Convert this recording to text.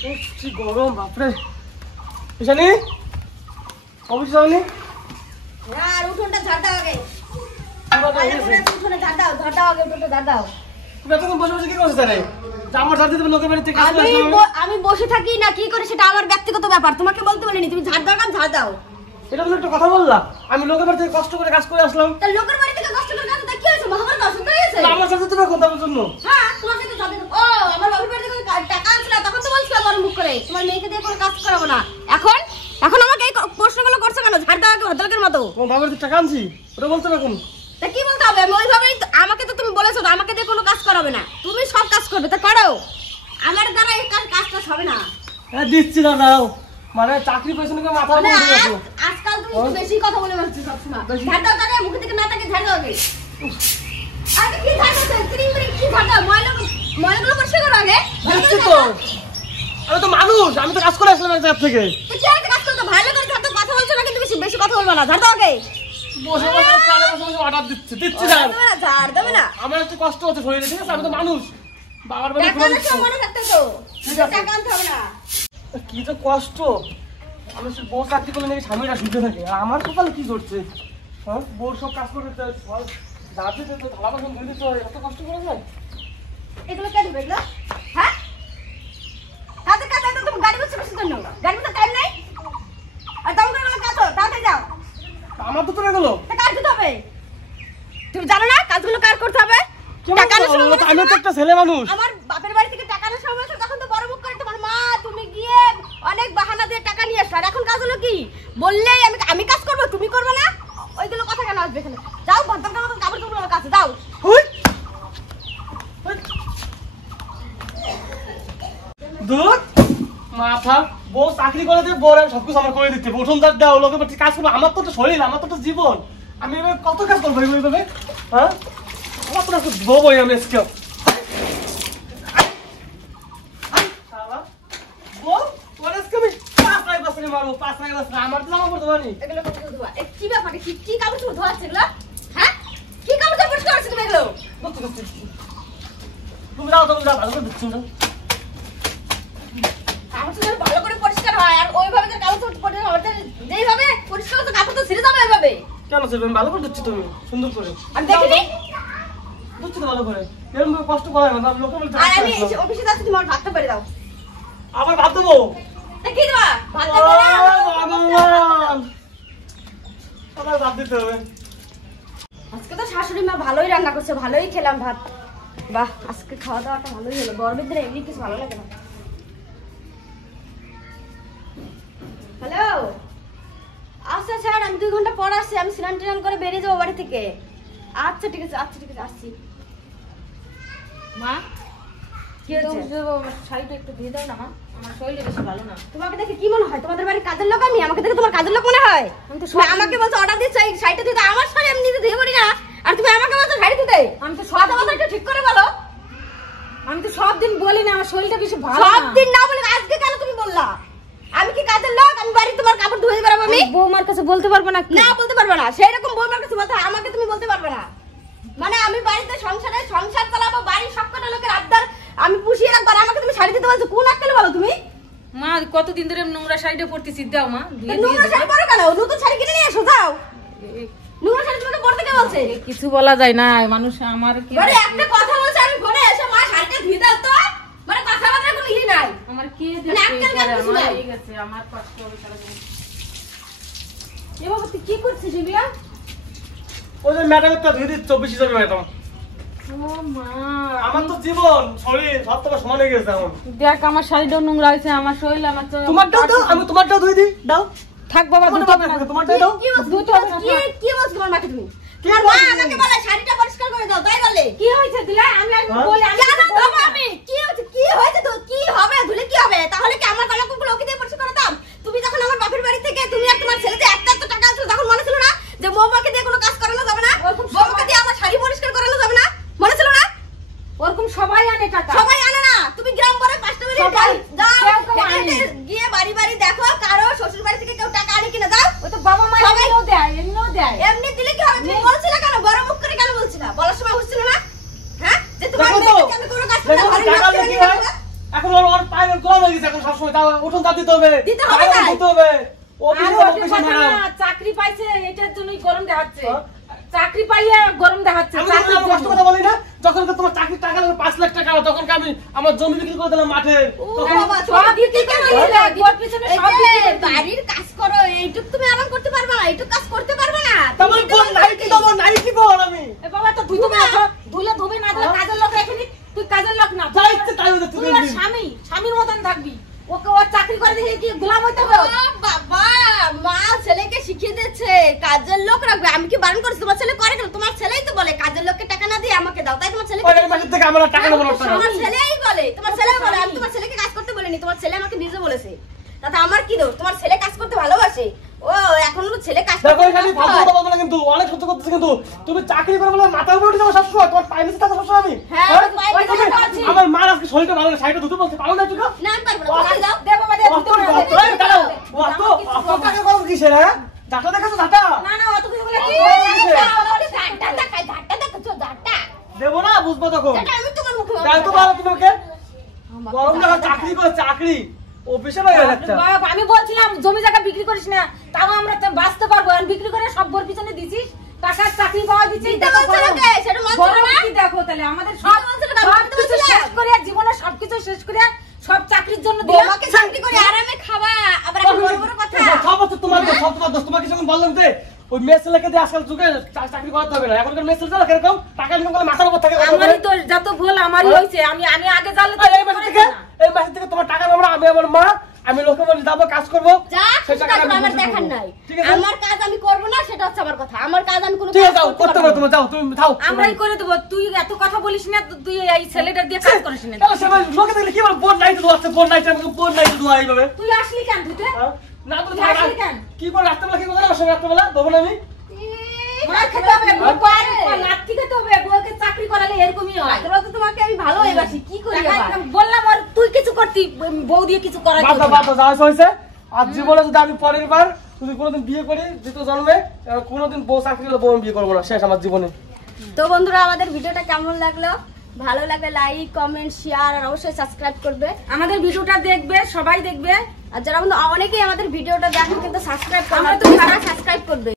কি গরম বাপরে। ঈশানী অফিস যাওনি? আর উঠোনটা ঝাড় দাও আগে। উঠোনে ঝাড় দাও, ঝাড় দাও আগে, উঠোনটা ঝাড় দাও। তুমি এতক্ষণ বসে বসে কি করছো তাহলে? আমার ঝাড় দিতে লোকের বাড়িতে কাজ করে আমি বসে থাকি না কি করে সেটা আমার ব্যক্তিগত ব্যাপার, তোমাকে বলতে বলিনি। তুমি ঝাড় দাও, ঝাড় দাও। এটা তো একটা কথা বললা। আমি লোকের বাড়ি থেকে কষ্ট করে কাজ করে আসলাম। তা লোকের বাড়ি থেকে কষ্ট করে কাজ করতে কি হয়েছে? মহাভারত অসুবিধা হয়েছে? আমার সাথে তুমি কোন তার জন্য? হ্যাঁ, তোমার সাথে যাবে। ও আমার বাবার বাড়ি থেকে টাকা আনছিল, তখন তো বলছিলাম বড় মুখ করে তোমার মেয়েকে দিয়ে কোনো কাজ করাবো না। এখন আমাকে এই প্রশ্নগুলো করছো কেন? ঝাড় দাও আগে ভদ্রলোকের মতো। তোমার বাবার থেকে টাকা আনছি ওটা বলতে না কোন? তা কি বলতে হবে? আমি ওইভাবেই আমাকে তো তুমি বলেছো না আমাকে দিয়ে কোনো কাজ করাবে না, তুমি সব কাজ করবে। তা করো, আমার দ্বারা এই কাজটা হবে না। হ্যাঁ দিচ্ছি না, দাও। মানে চাকরি পেছনে কি মাথা না, ঘুরে গেছো? আজকাল তুমি একটু বেশি কথা বলে বলছো সব সময়। ঝাড় দাও তাহলে, মুখ থেকে না তাকে ঝাড় দাও আগে। আগে কি ঝাড় দাও? ক্রিম ক্রিম কি ঝাড় দাও? ময়লাগুলো পরিষ্কার করো আগে। দিচ্ছি তো। আমি তো মানুষ, আমি তো কাজ করে আসলাম এক জায়গা থেকে। তো কি আছে কাজ করতে? ভালো করে ঝাড় দাও, কথা বলছো না কিন্তু বেশি কথা বলবা না। ঝাড় দাও আগে। বসে বসে চালে বসে বসে অর্ডার দিচ্ছি না। ঝাড় দেবে না। আমার একটু কষ্ট হচ্ছে শরীরে, ঠিক আছে? আমি তো মানুষ। বাবার বাড়ি টাকা আনার সময় মনে থাকতে তো। টাকা আনতে হবে না। কি যে কষ্ট। আমি সে বউ চাকরি করলে নাকি স্বামীরা শুনতে থাকে, আর আমার কপালে কি করছে? হ্যাঁ, বউর সব কাজ করে দিতে হয়, যাতে তো থালা বাসন ধুয়ে দিতে হয়, এত কষ্ট করে যায়। এগুলো কে দেবে এগুলো? হ্যাঁ, কাজে কাজে তো তুমি গাড়ি বসে বসে জন্য গাড়ি তো টাইম নাই। আর দাও করে গেলে কাজ তাড়াতাড়ি যাও। আমার তো তোরা গেলো। তা কাজ করতে হবে। তুমি জানো না কাজগুলো কার করতে হবে? টাকা আনার সময় আমি তো একটা ছেলে মানুষ। আমার বাপের বাড়ি থেকে টাকা আনার সময় তখন তো বড় মুখ করে তোমার মা তুমি গিয়ে অনেক বাহানা দিয়ে টাকা নিয়ে আসছো। আর এখন কাজ হলো কি? বললেই আমি কাজ করবো, তুমি করবে না? ওইগুলো কথা কেন আসবে এখানে? যাও ভদ্রতার মতো কাপড় চোপড় কাছে যাও। দুধ মাথা বউ চাকরি করে দিয়ে বউর সবকিছু আমার করে দিতে, প্রথম তার দেওয়া লোকের বাড়িতে কাজ করবো। আমার তো একটা শরীর, আমার তো একটা জীবন। আমি এভাবে কত কাজ করবো এইভাবে? হ্যাঁ, আমার তো একটা বউ আমি আজকে আমার তো জামা পড়তে পারি। এগুলো কি ব্যাপার? কি কাপড় চোপড় ধোয়াচ্ছে এগুলো? হ্যাঁ, কি কাপড় চোপড় পরিষ্কার করছো তুমি এগুলো? তুমি যাও, তুমি যাও, ভালো করে দিচ্ছি না। কাপড় চোপড় ভালো করে পরিষ্কার হয়, আর ওইভাবে যে কাপড় চোপড় পরিষ্কার হয় যেইভাবে পরিষ্কার করছো কাপড় তো ছিঁড়ে যাবে এইভাবে। কেন ছিড়বে? ভালো করে দিচ্ছি, তুমি সুন্দর করে আর দেখিনি দিচ্ছি তো ভালো করে। এরকম কষ্ট করা না, লোকে বলতে আর আমি অফিসে যাচ্ছি, তুমি আমার ভাতটা বেড়ে দাও। আবার ভাত দেবো? কি দেবা? ভাতটা বেড়ে আবার ভাত দিতে হবে। আজকে তো শাশুড়ি মা ভালোই রান্না করছে, ভালোই খেলাম ভাত। বাহ, আজকে খাওয়া দাওয়াটা ভালোই হলো। গরমের দিনে এমনি কিছু ভালো লাগে না। হ্যালো, আচ্ছা স্যার, আমি 2 ঘন্টা পর আসছি। আমি স্নান টান করে বেরিয়ে যাবো বাড়ি থেকে। আচ্ছা ঠিক আছে, আচ্ছা ঠিক আছে, আসছি। মা কি হয়েছে? শাড়িটা একটু দিয়ে দাও না মা, আমার শরীরে বেশি ভালো না। তোমাকে দেখে কি মনে হয়? তোমাদের বাড়ির কাজের লোক আমি? আমাকে দেখে তোমার কাজের লোক মনে হয়? আমি তো আমাকে বলছো অর্ডার দিচ্ছ এই শাড়িটা দিতে, আমার শাড়ি আমি নিজে ধুয়ে পড়ি না, আর তুমি আমাকে বলছো শাড়ি দিতে? আমি তো কথা বলতে একটু ঠিক করে বলো। আমি তো সব দিন বলি না আমার শরীরটা বেশি ভালো সব না। দিন না বলে আজকে কেন তুমি বললা? আমি কি কাজের লোক? আমি বাড়ি তোমার কাপড় ধুয়ে বেরাবো? আমি বৌমার কাছে বলতে পারবো না? না, বলতে পারবে না। সেই রকম বউমার কাছে বলতে হয়, আমাকে তুমি বলতে পারবে না। মানে আমি বাড়িতে সংসার চালাবো, বাড়ির সবকটা লোকের আবদার আমি পুষিয়ে রাখবো, আর আমাকে তুমি শাড়ি দিতে বলছো? কোন আক্কেলে বলো তুমি? মা কতদিন ধরে নোংরা শাড়িটা পরতেছি, দাও মা। নোংরা শাড়ি পরো কেন? নতুন শাড়ি কিনে নিয়ে এসো, যাও। নোংরা শাড়ি তোমাকে পরতে কে বলছে? কিছু বলা যায় না, মানুষ আমার কি মানে একটা কথা বলছে, আমি ফোনে এসে মা শাড়িটা ধুয়ে দাও তো, মানে কথা বলার কোনো ইয়ে নাই। আমার কি মানে আক্কেল জ্ঞান কিছু নাই। ঠিক আছে, আমার কষ্ট হবে সারাদিন। এ বাবা, তুই কি করছিস রিয়া? ওই যে ম্যাডামেরটা ধুয়ে দিচ্ছ, বেশি যাবে ম্যাডাম। ও মা, আমার তো জীবন শরীর সব তো সমান হয়ে গেছে এখন। দেখ আমার শাড়িটাও নোংরা হয়েছে, আমার শরীর আমার তো তোমারটাও দাও, আমি তোমারটাও ধুয়ে দিই, দাও। থাক বাবা, দুটো তোমারটাই দাও। কি বলছো তোমার মাকে তুমি? তোমার মা আমাকে বলে শাড়িটা পরিষ্কার করে দাও, তাই বলে? কি হয়েছে দিলা? আমি বলি আমি জানো তো আমি কি হয়েছে? কি হয়েছে তো কি হবে? ধুলে কি হবে? তাহলে কি আমার কলঙ্কগুলো ওকে দিয়ে পরিষ্কার করতাম? তুমি যখন আমার বাপের বাড়ি থেকে তুমি আর তোমার ছেলেতে একটা টাকা আসলো, তখন মনে ছিল না যে বৌমাকে দিয়ে কোনো কাজ করানো যাবে না? বৌমাকে দিয়ে আমার শাড়ি পরিষ্কার করানো যাবে না? মনে ছিল না? ওরকম সবাই আনে টাকা। সবাই আনে না। তুমি গ্রাম পরে 5টা বাড়ি যাও, গিয়ে বাড়ি বাড়ি দেখো কারো শ্বশুর বাড়ি থেকে কেউ টাকা আনে কিনা, যাও। ওই তো বাবা মা এমনিও দেয়, এমনিও দেয়। এমনি দিলে কি হবে? তুমি বলছিলে কেন? বড় মুখ করে কেন বলছিলা? বলার সময় হচ্ছিল না? হ্যাঁ, যে তোমার দেখো তো, মেয়েকে আমি কোনো কাজ করতে দেখো পারি টাকা না, দিয়ে কি হয়? এখন ওর পায়ের গোলাম হয়ে গেছে এখন সবসময় তাও উঠোন দাঁত দিতে হবে দিতে হবে বাইরে তাই? দিতে হবে আর অফিসে ওকে অফিসে কথা ম্যাডাম না, চাকরি পাইছে এটার জন্যই গরম দেখাচ্ছে হ্যাঁ? চাকরি পাইয়ে গরম দেখাচ্ছে আমি চাকরির তোমাকে কষ্ট জন্য। কথা বলি না যখন তোমার চাকরির টাকা লাগবে 5 লাখ টাকা তখন আমি আমার জমি বিক্রি করে দিলাম মাঠে ও তখন বাবা, সব সব বিক্রি করে দিতে দিলে, হবে। ওর পিছনে এই সব যে, বিক্রি করে দিলে। বাড়ির কাজ করো এইটুক তুমি আরাম করতে পারবে না, এইটুক কাজ করতে পারবে না। তারপরে তুমি কোন নাইটি দেবো নাইটি বল আমি এ বাবা তো ধুইতে ধুবে। আসো ধুলে ধুবে না দিলে কাজের লোক রেখে নি তুই কাজের লোক না যা ইচ্ছে তাই হতে তুই আর স্বামীর মতন থাকবি ওকে ওর চাকরি করে দেখে কি গোলাম হইতে হবে ও বাবা, মা ছেলেকে শিখিয়ে দিচ্ছে কাজের লোক রাখবে। আমি কি বারণ করছি? তোমার ছেলে করে কেন? তোমার ছেলেই তো বলে কাজের লোককে টাকা না দিয়ে আমাকে দাও, তাই তোমার ছেলে পরের মাসের থেকে আমরা টাকা নেবো না তোমার ছেলেই বলে, তোমার ছেলেই বলে। আমি তোমার ছেলেকে কাজ করতে বলিনি, তোমার ছেলে আমাকে নিজে বলেছে। তাতে আমার কি দোষ? তোমার ছেলে কাজ করতে ভালোবাসে। ও এখন হলো ছেলে কাজ দেখো করতে এখানে ফালতু কথা বলবো না কিন্তু অনেক সহ্য করতেছে কিন্তু তুমি চাকরি করে বলে মাথার উপরে উঠে যাবো সবসময় তোমার পাইনি থাকা সবসময় আমি হ্যাঁ, হ্যাঁ? পাইনি ওই তুমি- থাকা আছি। আমার মা আজকে শরীরটা ভালো না সাইডে ধুতে বলছে পারো না তুমি না আমি পারবো না, তুমি দাও। দে বাবা দে ধুতে হবে, দে, দে, দে, দাঁড়াও দে, দে, অত আমার কিছু অত করবে টাকা না। করো কিসের হ্যাঁ ডাটা দেখাছো ডাটা না না অত কিছু বলে এই, আমাকে ঝাঁটা দেখায়, ঝাঁটা দেখাচ্ছো, ঝাঁটা। দেবো না বুঝবো তখন ঝাঁটা আমি তোমার মুখে তাই তো পারো তুমি ওকে গরম লাগা চাকরি করে চাকরি অফিসে বাইরে যাচ্ছে বাপ, আমি বলছিলাম জমি জায়গা বিক্রি করিস না তাও আমরা তো বাঁচতে পারবো আর বিক্রি করে সব বোর পিছনে দিছিস টাকার চাকরি পাওয়া দিচ্ছিস দিতে বলছো না কে? সেটা মানছো না? দেখো তাহলে আমাদের সব দিতে বলছো না, সব দিতে কিছু বলছো না? শেষ করে জীবনে সবকিছু শেষ করে সব চাকরির জন্য দিলাম বৌমাকে চাকরি করে আরামে খাওয়া, আবার এখন বড় বড় কথা। সব হচ্ছে তোমার দোষ সব তোমার দোষ তোমাকে যখন বললাম যে ওই মেয়ে ছেলেকে দিয়ে আজকাল যুগে চাকরি করতে হবে না এখনকার মেয়ে ছেলে যারা কিরকম টাকা ইনকাম করে মাথার উপর থাকে আমারই তো যত ভুল আমারই হয়েছে আমি আগে জানলে তো এই মাসে থেকে এই মাসে থেকে তোমার টাকা নেবো না আমি আমার মা আমি লোকে বলে যাবো কাজ করবো যা সেই কিছু টাকা কাজ আমি আমার বুঝে দেখার দেবো। নাই। ঠিক আছে আমার কাজ আমি করব না, সেটা হচ্ছে আমার কথা। আমার কাজ আমি কোনো ঠিক কাজ আছে যাও করতে পারবো পারো তুমি যাও তুমি যাও আমরাই করে দেবো তুই এত কথা বলিস না তুই এই ছেলেটার দিয়ে কাজ করিস না তাহলে সবাই লোকে দেখলে কি বল বোন নাইট দোয়াচ্ছে বোন নাইট আমাকে বোন নাইট দোয়া এইভাবে তুই আসলি কেন ধুতে হ্যাঁ? না বলে তুই আসলি কেন? কি করে রাত্রেবেলা কি করে আমার সঙ্গে রাত্রেবেলা দেবো না আমি মার খেতে হবে লাঠি খেতে হবে বউকে চাকরি করালে এরকমই হয় তোরা তো তোমাকে আমি ভালোবাসি, কি করি আবার? বললাম আর তুই কিছু করতি বউ দিয়ে কিছু করাই বাদ বাদ যা হয়েছে আর জীবনে যদি আমি পরের বার যদি কোনোদিন বিয়ে করি দ্বিতীয় জন্মে কোনোদিন বউ চাকরি করলে বউ আমি বিয়ে করবো না শেষ আমার জীবনে তো বন্ধুরা আমাদের ভিডিওটা কেমন লাগলো? ভালো লাগলে লাইক কমেন্ট শেয়ার আর অবশ্যই সাবস্ক্রাইব করবে। আমাদের ভিডিওটা দেখবে সবাই দেখবে আর যারা বন্ধু অনেকেই আমাদের ভিডিওটা দেখেন কিন্তু সাবস্ক্রাইব করে না, আমরা তো তুমি সাবস্ক্রাইব করবে।